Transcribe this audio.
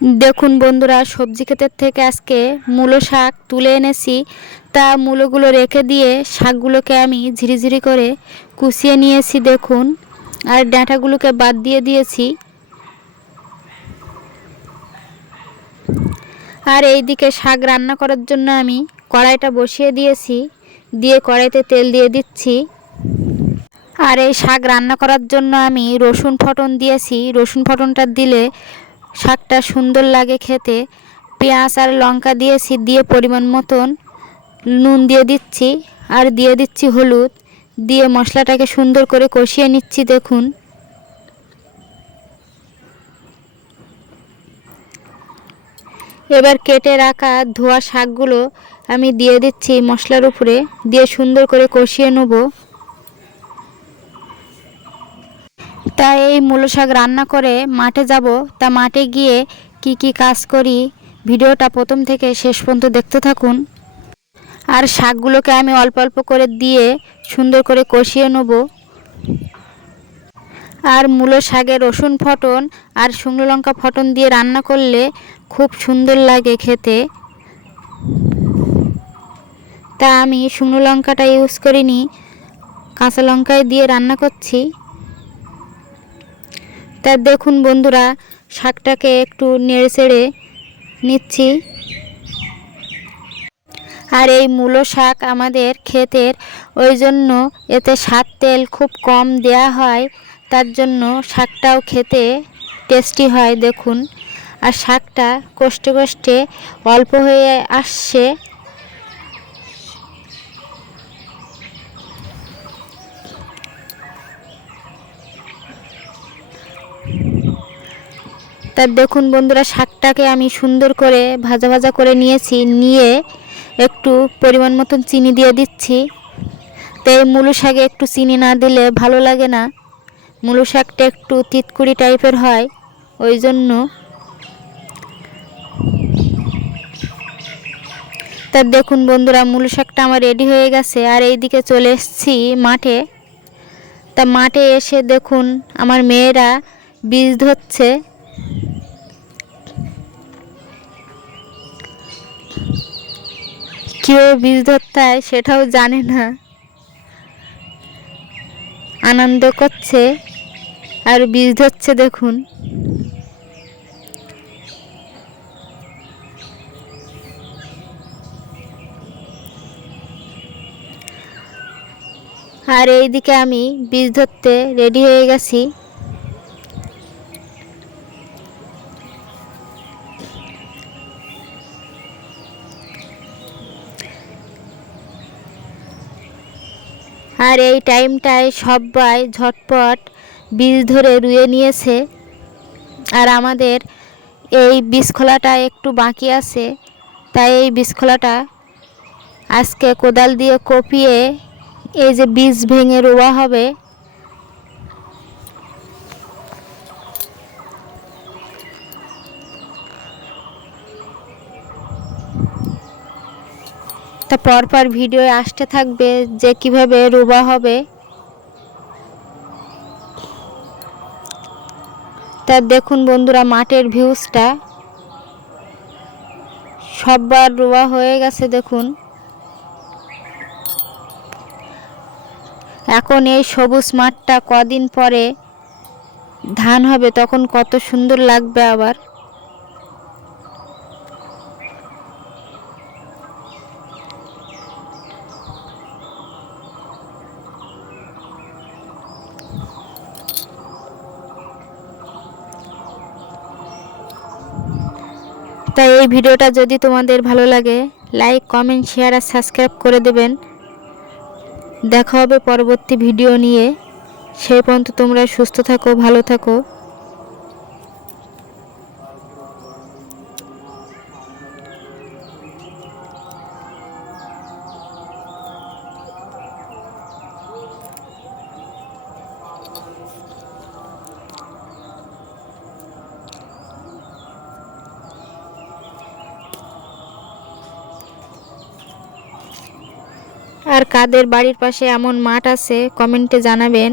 দেখুন বন্ধুরা, সবজি ক্ষেতের থেকে আজকে মূলো শাক তুলে এনেছি। তা মূলোগুলো রেখে দিয়ে শাকগুলোকে আমি ঝিরিঝিরি করে কুচিয়ে নিয়েছি, দেখুন। আর ডাঁটাগুলোকে বাদ দিয়ে দিয়েছি। আর এইদিকে শাক রান্না করার জন্য আমি কড়াইটা বসিয়ে দিয়েছি। দিয়ে কড়াইতে তেল দিয়ে দিচ্ছি। আর এই শাক রান্না করার জন্য আমি রসুন ফটন দিয়েছি। রসুন ফটনটা দিলে শাকটা সুন্দর লাগে খেতে। পেঁয়াজ আর লঙ্কা দিয়েছি দিয়ে পরিমাণ মতন নুন দিয়ে দিচ্ছি, আর দিয়ে দিচ্ছি হলুদ। দিয়ে মশলাটাকে সুন্দর করে কষিয়ে নিচ্ছি, দেখুন। এবার কেটে রাখা ধোয়া শাকগুলো আমি দিয়ে দিচ্ছি মশলার উপরে। দিয়ে সুন্দর করে কষিয়ে নেব। তাই এই মূলো শাক রান্না করে মাঠে যাব। তা মাঠে গিয়ে কি কি কাজ করি, ভিডিওটা প্রথম থেকে শেষ পর্যন্ত দেখতে থাকুন। আর শাকগুলোকে আমি অল্প অল্প করে দিয়ে সুন্দর করে কষিয়ে নেব। আর মূলো শাকে রসুন ফটন আর শুকনো লঙ্কা ফটন দিয়ে রান্না করলে খুব সুন্দর লাগে খেতে। তা আমি শুকনো লঙ্কাটা ইউজ করিনি, কাঁচা লঙ্কায় দিয়ে রান্না করছি। তা দেখুন বন্ধুরা, শাকটাকে একটু নেড়ে চেড়ে নিচ্ছি। আর এই মূলো শাক আমাদের ক্ষেতের, ওই জন্য এতে সার তেল খুব কম দেয়া হয়, তার জন্য শাকটাও খেতে টেস্টি হয়, দেখুন। আর শাকটা কষ্টে কষ্টে অল্প হয়ে আসছে। তা দেখুন বন্ধুরা, শাকটাকে আমি সুন্দর করে ভাজা ভাজা করে নিয়েছি, নিয়ে একটু পরিমাণ মতন চিনি দিয়ে দিচ্ছি। তো এই মুলো শাকে একটু চিনি না দিলে ভালো লাগে না। মুলো শাকটা একটু তিতকুড়ি টাইপের হয়, ওই জন্য। তা দেখুন বন্ধুরা, মুলো শাকটা আমার রেডি হয়ে গেছে, আর এইদিকে চলে এসেছি মাঠে। তা মাঠে এসে দেখুন, আমার মেয়েরা বীজ ধরছে। কেউ বীজ ধরতে হয় সেটাও জানে না। আনন্দ করছে আর বীজ ধরছে দেখুন। আর এইদিকে আমি বীজ ধরতে রেডি হয়ে গেছি। আর এই টাইমটায় সবাই ঝটপট বীজ ধরে রুয়ে নিয়েছে। আর আমাদের এই বীজ খোলাটা একটু বাকি আছে। তাই এই বীজ খোলাটা আজকে কোদাল দিয়ে কপিয়ে এই যে বীজ ভেঙে রোয়া হবে পরপর ভিডিও আসতে থাকবে যে কীভাবে রোবা হবে। তা দেখুন বন্ধুরা, মাঠের ভিউজটা সববার রোয়া হয়ে গেছে, দেখুন। এখন এই সবুজ মাঠটা কদিন পরে ধান হবে, তখন কত সুন্দর লাগবে আবার। তাই এই ভিডিওটা যদি তোমাদের ভালো লাগে লাইক কমেন্ট শেয়ার আর সাবস্ক্রাইব করে দেবেন। দেখা হবে পরবর্তী ভিডিও নিয়ে। সেই পর্যন্ত তোমরা সুস্থ থাকো, ভালো থাকো। আর কাদের বাড়ির পাশে এমন মাঠ আছে কমেন্টে জানাবেন।